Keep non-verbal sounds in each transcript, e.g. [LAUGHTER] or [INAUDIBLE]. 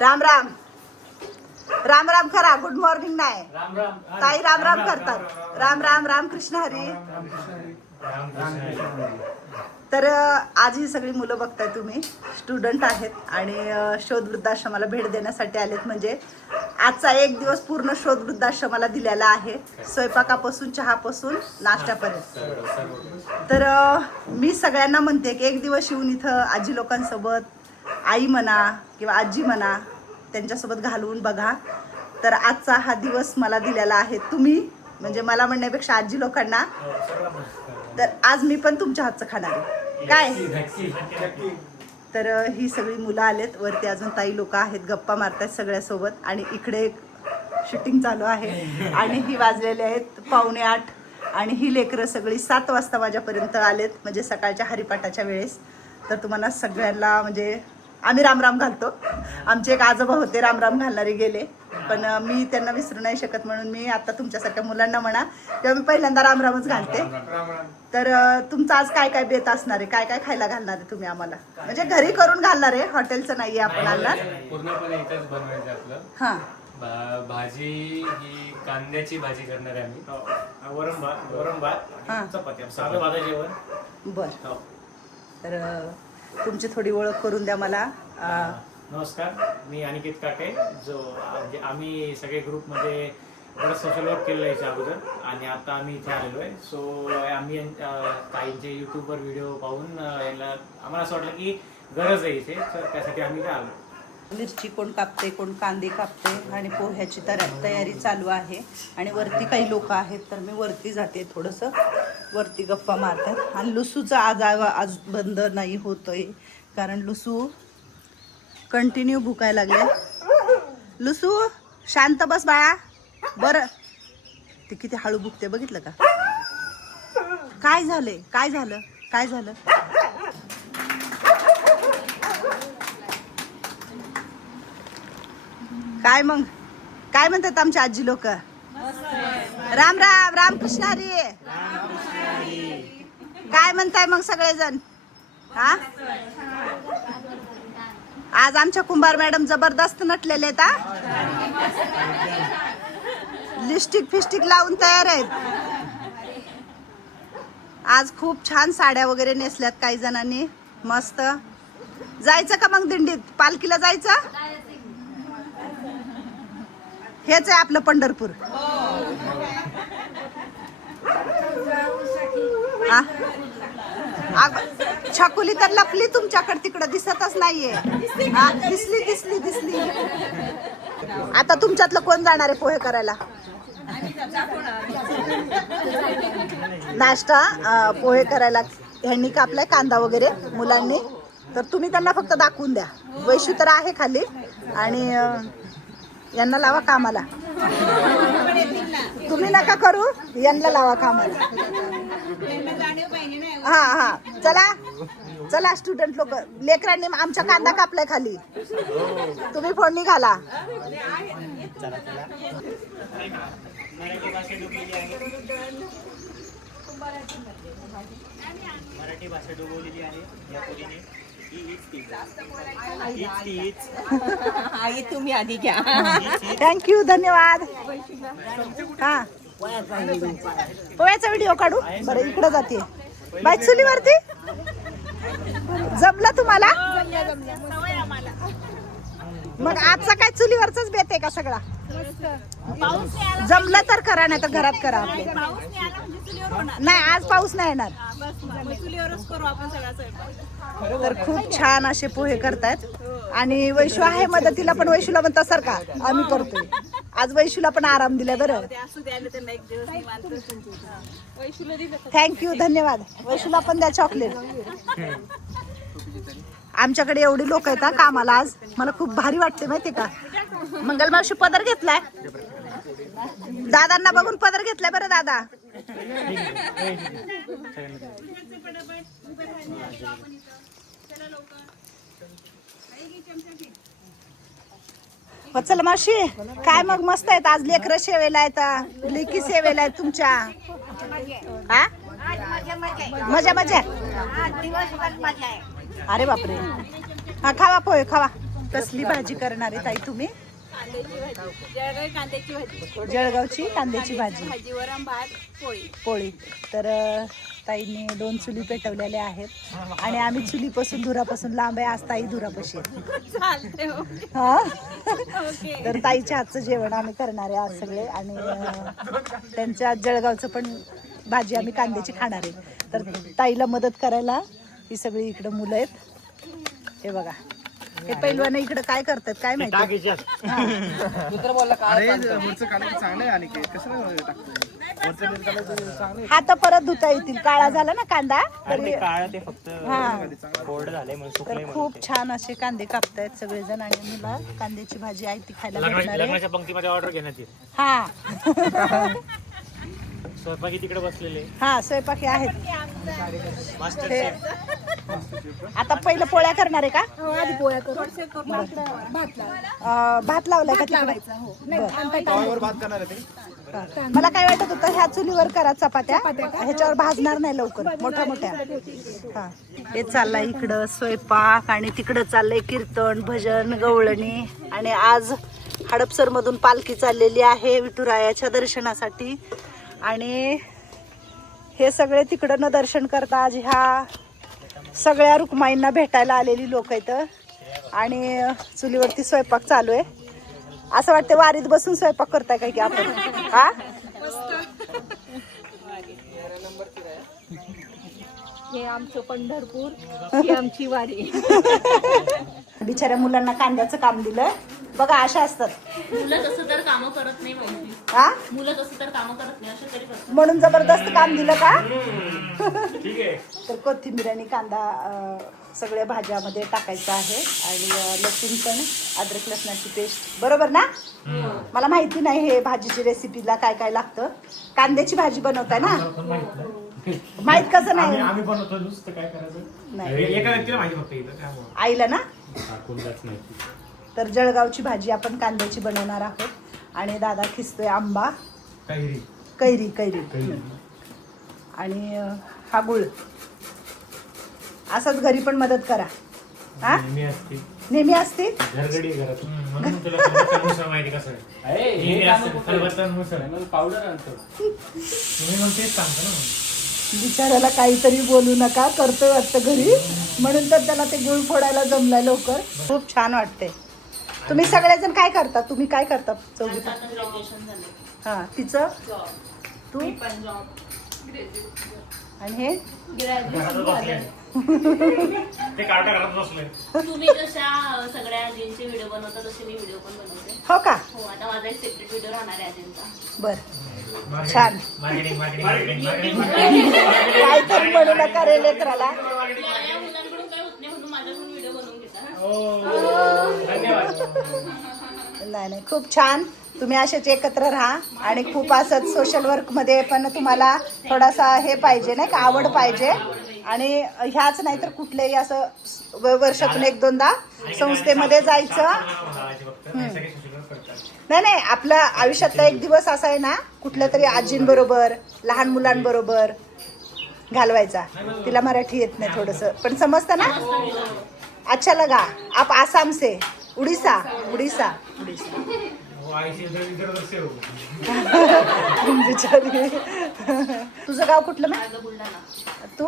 राम राम. राम राम खरा good morning नाही. ताई राम राम करतात. राम राम राम कृष्ण हरी. तर आज ही सगळी मुलं बघताय तुम्ही. स्टुडंट आहेत आणि शोध वृद्धाश्रमाला भेट देण्यासाठी आलेत. म्हणजे आजचा एक दिवस पूर्ण शोध वृद्धाश्रमाला दिलेला आहे. स्वयंपाकापासून चहापासून नाश्त्यापर्यंत. तर मी सगळ्यांना म्हणते की एक दिवस येऊन इथं आजी लोकांसोबत आई म्हणा किंवा आजी म्हणा त्यांच्यासोबत घालवून बघा. तर आजचा हा दिवस मला दिलेला आहे. तुम्ही म्हणजे मला म्हणण्यापेक्षा आजी लोकांना तर आज मी पण तुमच्या हातचं खाणार आहे. काय? तर ही सगळी मुलं आलेत. वरती अजून ताई लोक आहेत. गप्पा मारतायत सगळ्यासोबत. आणि इकडे एक शूटिंग चालू आहे. आणि ही वाजलेले आहेत पावणे आठ. आणि ही लेकरं सगळी सात वाजता माझ्यापर्यंत आलेत. म्हणजे सकाळच्या हरिपाठाच्या वेळेस. तर तुम्हाला सगळ्यांना म्हणजे आम्ही रामराम घालतो. आमचे एक आजोबा होते रामराम घालणारे गेले. पण मी त्यांना विसरू नाही शकत म्हणून मी आता तुमच्यासारख्या मुलांना म्हणा तेव्हा मी पहिल्यांदा रामरामच घालते. तर तुमचं आज काय काय बेत असणार आहे? काय काय खायला घालणार आहे तुम्ही आम्हाला? म्हणजे घरी करून घालणार आहे हॉटेलचं नाहीये आपण आणणार. पूर्णपणे इथंच बनवायचं आपलं. हां. भाजी ही कांद्याची भाजी करणार आहे आम्ही. वरण भात वरण भात हा. चपाती. साधं भातं जेवण. बर. हो. तर तुमची थोडी ओळख करून द्या मला. नमस्कार. मी अनिकेत काटे जो म्हणजे आम्ही सगळे ग्रुपमध्ये बरंच सोशल वर्क केलं याच्या अगोदर आणि आता आम्ही इथे आलेलो आहे. सो आम्ही काहींचे यूट्यूबवर व्हिडिओ पाहून याला आम्हाला असं वाटलं की गरज आहे इथे तर त्यासाठी आम्ही इथे आलो. मिरची कोण कापते कोण कांदे कापते आणि पोह्याची तर तयारी चालू आहे. आणि वरती काही लोक आहेत तर मी वरती जाते थोडंसं. वरती गप्पा मारतात. आणि लुसूचा आज आज बंद नाही होतोय कारण लुसू कंटिन्यू भुकायला लागले. लुसू शांत बस बाळा. बरं. ते किती हळू भुकते बघितलं का? काय झालंय? काय झालं? काय झालं? काय मग? काय म्हणतात आमच्या आजी लोक? राम राम रामकृष्ण हरी काय म्हणताय मग सगळेजण? हा? आज आमच्या कुंभार मॅडम जबरदस्त नटलेले आहेत हा? लिपस्टिक फिस्टिक लावून तयार आहेत. आज खूप छान साड्या वगैरे नेसल्यात काही जणांनी. मस्त. जायचं का मग दिंडीत? पालखीला जायचं? हेच आहे आपलं पंढरपूर. छकुली तर लपली तुमच्याकडे तिकडं दिसतच नाहीये. हा? दिसली दिसली दिसली. आता तुमच्यातलं कोण जाणार आहे पोहे करायला? नाश्ता पोहे करायला. ह्यांनी कापलाय कांदा वगैरे मुलांनी. तर तुम्ही त्यांना फक्त दाखवून द्या. वैशी तर आहे खाली. आणि यांना लावा कामाला. तुम्ही नका करू यांना लावा कामाला. हा हा. चला चला स्टुडंट लोक. लेकरांनी आमच्या कांदा कापलाय खाली. तुम्ही फोडणी घाला. मराठी भाषा डोबवलेली आहे या आई तुम्ही आधी घ्या थँक्यू धन्यवाद. हा. पोह्याचा व्हिडिओ काढू. बरं इकडे जाते बाय चुलीवरती? जमलं तुम्हाला? मग आजचा काय चुलीवरच बेत आहे का सगळा? जमलं तर करा नाही तर घरात करा आपले. नाही आज पाऊस नाही येणार. तर खूप छान असे पोहे करतायत. आणि वैशू आहे मदतीला पण वैशूला म्हणता सर का? आम्ही करतोय. आज वैशूला पण आराम दिलाय बरं. थँक्यू धन्यवाद. वैशूला पण द्या चॉकलेट आमच्याकडे एवढी लोक आहेत कामाला आज. मला खूप भारी वाटते माहिती का? मंगलमावशी पदर घेतलाय. दादांना बघून पदर घेतलाय बरं दादा. [LAUGHS] [LAUGHS] [LAUGHS] हो, चला मावशी काय मग मस्त आहेत? आज लेकर सेवेला आहेत लेकी सेवेला आहेत तुमच्या. हा? मजा मजा. अरे बापरे. हा खावा पोहे खावा. कसली भाजी करणार आहे ताई तुम्ही. जळगावची कांद्याची भाजी. पोळी. पोळी. तर ताईने दोन चुली पेटवलेल्या आहेत. आणि आम्ही चुलीपासून धुरापासून लांब आहे आज ताई धुरापाशी हो. हा तर ताईच्या हातचं जेवण आम्ही करणार आहे आज सगळे. आणि त्यांच्या जळगावचं पण भाजी आम्ही कांद्याची खाणार आहे. तर ताईला मदत करायला ही सगळी इकडं मुलं आहेत. हे बघा. हे पैलवान इकडं काय करतात काय माहिती? अरे हात परत धुता येतील. काळा झाला ना कांदा? तरी काळ ते फक्त हा. कोरड झाले म्हणून तर खूप छान असे कांदे कापतायत सगळेजण आणि मला. कांद्याची भाजी आहे ती खायला भेटणार आहे. लग्नाच्या पंक्तीमध्ये ऑर्डर घेण्यात येईल. हा. [LAUGHS] स्वयंपाकी तिकडे बसलेले. हा स्वयंपाकी आहेत. आता पहिलं पोळ्या करणार आहे का? अं, भात लावलाय का तिकडे? बरं. तव्यावर भात करणार आहे ते? हा. मला काय वाटत होतं ह्या चुलीवर करा चपात्या. ह्याच्यावर भाजणार नाही लवकर मोठ्या मोठ्या. हा. हे चाललंय इकडं स्वयंपाक आणि तिकडं चाललंय कीर्तन भजन गवळणी. आणि आज हडपसर मधून पालखी चाललेली आहे विठुरायाच्या दर्शनासाठी. आणि हे सगळे तिकडं न दर्शन करता आज ह्या सगळ्या रुक्माईंना भेटायला आलेली लोक आहेत आणि चुलीवरती स्वयंपाक चालू आहे. असं वाटतं वारीत बसून स्वयंपाक करताय काय की आपण? हा? हे आमचं पंढरपूर ही आमची वारी. [LAUGHS] बिचाऱ्या मुलांना कांद्याचं काम दिलं. बघा अशा असतात. मुलं तसं तर कामं करत नाही हा? मुलं तसं तर कामं करत नाही असं तरी करतात. म्हणून जबरदस्त काम दिलं का? ठीक आहे. [LAUGHS] तर कोथिंबीर आणि कांदा अं, सगळ्या भाज्यामध्ये टाकायचा आहे. आणि अं, लसूण पण अद्रक लसणाची पेस्ट. बरोबर ना? मला माहिती नाही हे भाजीची रेसिपीला काय काय लागतं. कांद्याची भाजी बनवताय ना? [LAUGHS] माहीत कसं आम्ही नाही? आम्ही बनवतो नुसतं काय करायचं? नाही. एका व्यक्तीला माहिती फक्त इथं त्यामुळे. आईला ना? तर जळगावची भाजी आपण कांद्याची बनवणार आहोत. आणि दादा खिसतोय आंबा. कैरी. कैरी आणि हा गुळ. असाच घरी पण मदत करा. हा? नेहमी असते. नेहमी असते? घरगडी घरात म्हणून तुला खलबत्ता मुसळ माहिती कसं आहे? नेहमी असते. खलबत्ता मुसळ. पावडर आणतो. तुम्ही मग तेच सांगतो ना मग. बिचाऱ्याला काहीतरी बोलू नका. करतोय वाटतं घरी. म्हणून तर त्याला ते गुळ फोडायला जमलाय लवकर. खूप छान वाटते तुम्ही सगळेजण काय करता? तुम्ही काय करता चौघी हा तिचं? तू? आणि हे? ते घरात बसले. तुम्ही जशा सगळ्या आजींचे व्हिडिओ बनवता तसे मी व्हिडिओ पण बनवते. हो का? हो आता माझा एक सेपरेट व्हिडिओ राहणार आहे आजींचा. बर. छान. मार्केटिंग मार्केटिंग मार्केटिंग काहीतरी म्हणू नका रे लेकराला. नाही नाही खूप छान. तुम्ही असेच एकत्र राहा आणि खूप असंच सोशल वर्कमध्ये पण तुम्हाला थोडासा हे पाहिजे नाही का? आवड पाहिजे. आणि ह्याच नाही तर कुठलेही असं व- वर्षातून एक दोनदा संस्थेमध्ये जायचं. नाही नाही आपल्या आयुष्यातला एक दिवस असा आहे ना कुठल्या तरी आजींबरोबर लहान मुलांबरोबर घालवायचा. तिला मराठी येत नाही थोडंसं. पण समजतं ना? अच्छा लगा। आप आसाम से। उड़ीसा। उड़ीसा। उड़ीसा। हो, हो. बिचारी तुझं गाव कुठलं तू?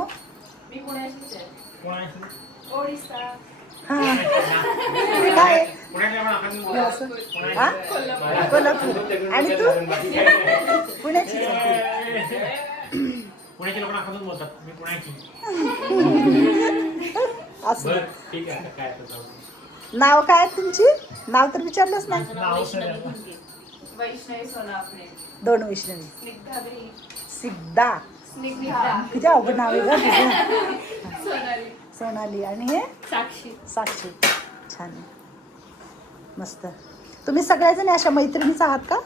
मी पुण्याचीच आहे. कोणाची? ओडिसा. हा. काय? हा? कोल्हापूर. आणि तू? पुण्याची पुण्याची लोक बोलतात. मी पुण्याची. [LAUGHS] असं. बरं ठीक आहे आता काय आता जाऊ. नाव काय आहे तुमची? नाव तर विचारलंच नाही. माझं नाव वैष्णवी धुंके वैष्णवी सोनापणे दोन वैष्णवी. स्निग्धाद्री. सिद्धा. स्निग्धा. किती अवघड नाव आहे तुझं सोनाली. आणि हे? साक्षी. साक्षी. छान. आहे. मस्त. तुम्ही सगळ्याजणी अशा मैत्रिणीच आहात का?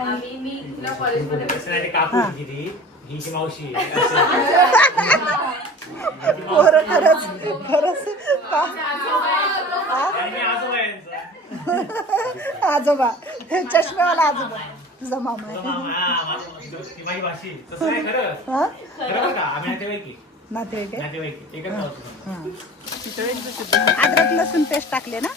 आम्ही मी तिला कॉलेजमध्ये हा. ही ची मावशी आहे. [LAUGHS] [LAUGHS] पोरं खरंच खरंच आजोबा. हे चष्म्यावाला आजोबा. तुझा मामा आहे. नातेवाईक अद्रक लसूण पेस्ट टाकले ना?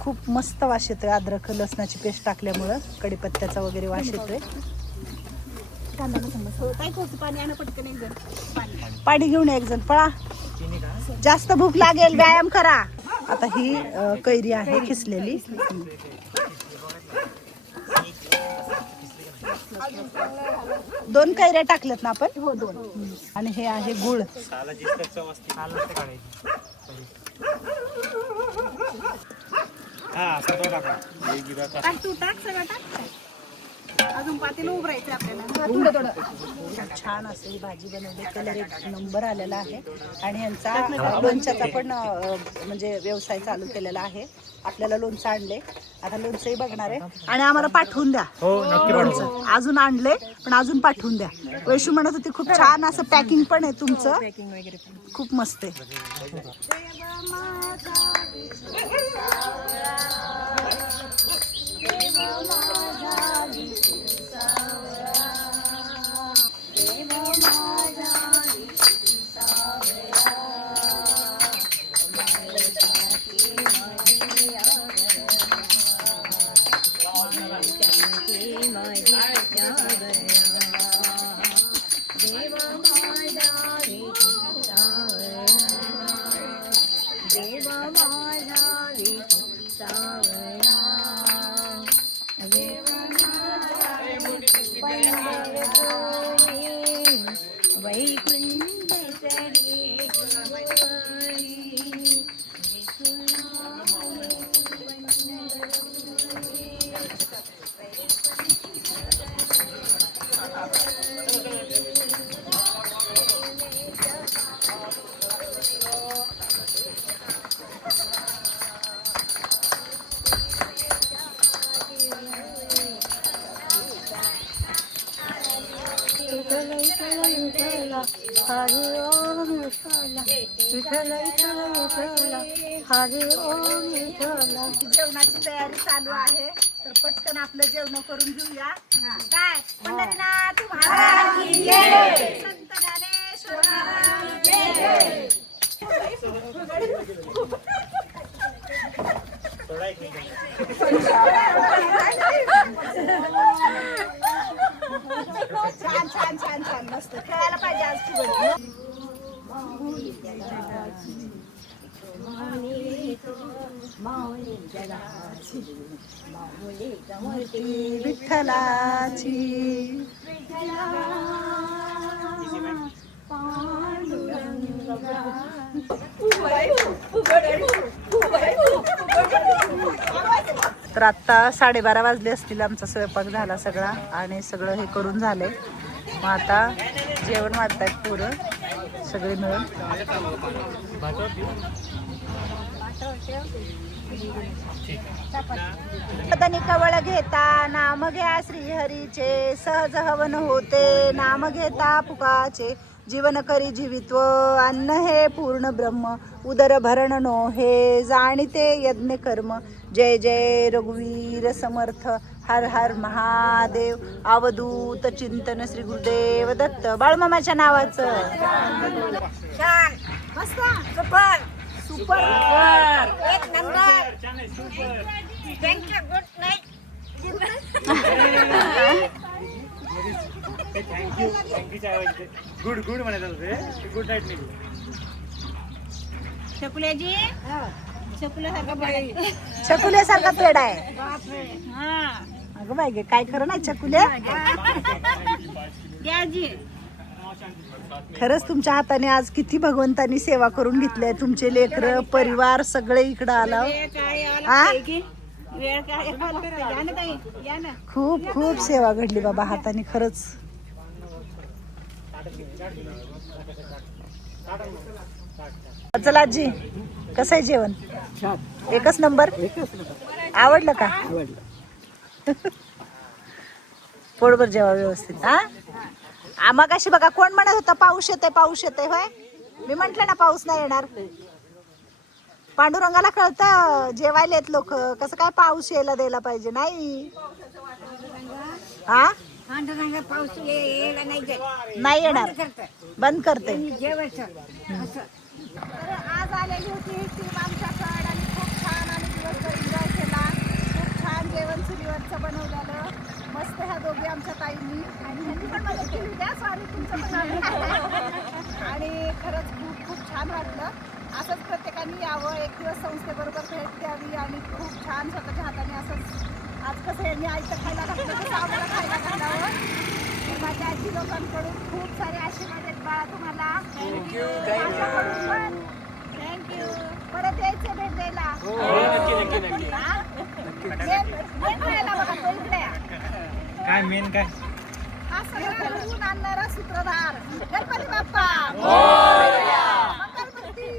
खूप मस्त वास येतोय. अद्रक लसणाची पेस्ट टाकल्यामुळं कढीपत्त्याचा वगैरे वास येतोय. पाणी घेऊन या एक जण. पळा. जास्त भूक लागेल व्यायाम करा. आता ही कैरी आहे खिसलेली. दोन कैऱ्या टाकल्यात ना आपण? हो दोन. आणि हे आहे गुळ. हा सगळं टाका. हे गिराचा. छान असं ही भाजी बनवली. कलर एक नंबर आलेला आहे. आणि यांचा लोणच्याचा पण म्हणजे व्यवसाय चालू केलेला आहे. आपल्याला लोणचं आणले आता लोणचंही बघणार आहे. आणि आम्हाला पाठवून द्या. हो नक्की लोणचं. अजून आणले पण अजून पाठवून द्या. वैशू म्हणत होती खूप छान असं पॅकिंग पण आहे तुमचं. खूप मस्त आहे. जेवणाची तयारी चालू आहे. तर पटकन आपलं जेवण करून घेऊया. काय? पंढरीनाथ. संत ज्ञानेश्वर. छान छान छान छान. मस्त. खेळायला पाहिजे आज विठ्ठलाची. तर आत्ता साडेबारा वाजले असतील आमचा स्वयंपाक झाला सगळा आणि सगळं हे करून झालंय मग आता जेवण वाढतायत पोरं सगळे मिळून. कवळ घेता नाम घ्या श्रीहरीचे. सहज हवन होते नाम घेता पुकाचे. जीवन करी जीवित्व अन्न हे पूर्ण ब्रह्म. उदर भरण नो हे जाणीते यज्ञ कर्म. जय जय रघुवीर समर्थ हर हर महादेव. अवधूत चिंतन श्री गुरुदेव दत्त. बाळमामाच्या नावाचं. छान. मस्त. सुपर एक नंबर. थँक्यू थँक्यूच्या ऐवजी गुड गुड म्हणायचं होते गुड नाईट नाही शकुल्याजी शकुल्यासारखं पेड आहे. अगं बाई गे, काय खरं नाही चकुल्या खरंच तुमच्या हाताने आज किती भगवंतानी सेवा करून घेतली तुमचे लेकर परिवार सगळे इकडं आला. खूप खूप सेवा घडली बाबा हाताने खरंच. चला आजी कसं आहे जेवण? एकच नंबर? आवडलं का? पोटभर जेवा व्यवस्थित हा? मग अशी बघा कोण म्हणत होता पाऊस येते पाऊस येते होय? मी म्हंटल ना पाऊस नाही येणार. पांडुरंगाला कळतं जेवायला येत लोक. कसं काय पाऊस यायला द्यायला पाहिजे नाही? हा पाऊस यायला नाही येणार. बंद करते तर आज आलेली होती ही टीम आमच्याकडे आणि खूप छान आणि दिवसभर एन्जॉय केला. खूप छान जेवण चुलीवरचं बनवलेलं. मस्त ह्या दोघी आमच्या ताईंनी. आणि ह्यांनी पण मदत केली. द्या तुमचं पण. आणि खरंच खूप खूप छान वाटलं. असंच प्रत्येकाने यावं. एक दिवस संस्थेबरोबर भेट द्यावी आणि खूप छान स्वतःच्या हाताने असंच आज कसं यांनी आईचं खायला घातलं तसं आम्हाला खायला घालावं. माझ्या आजी लोकांकडून खूप सारे आशीर्वाद आहेत बाळा तुम्हाला. थँक्यू थँक्यू परत यायचे भेट द्यायला हा? मेन- मेन राहायला बघा तो इकडे या. काय मेन काय? हा सगळं घडवून आणणारा सूत्रधार गणपती बाप्पा. मंगलमूर्ती.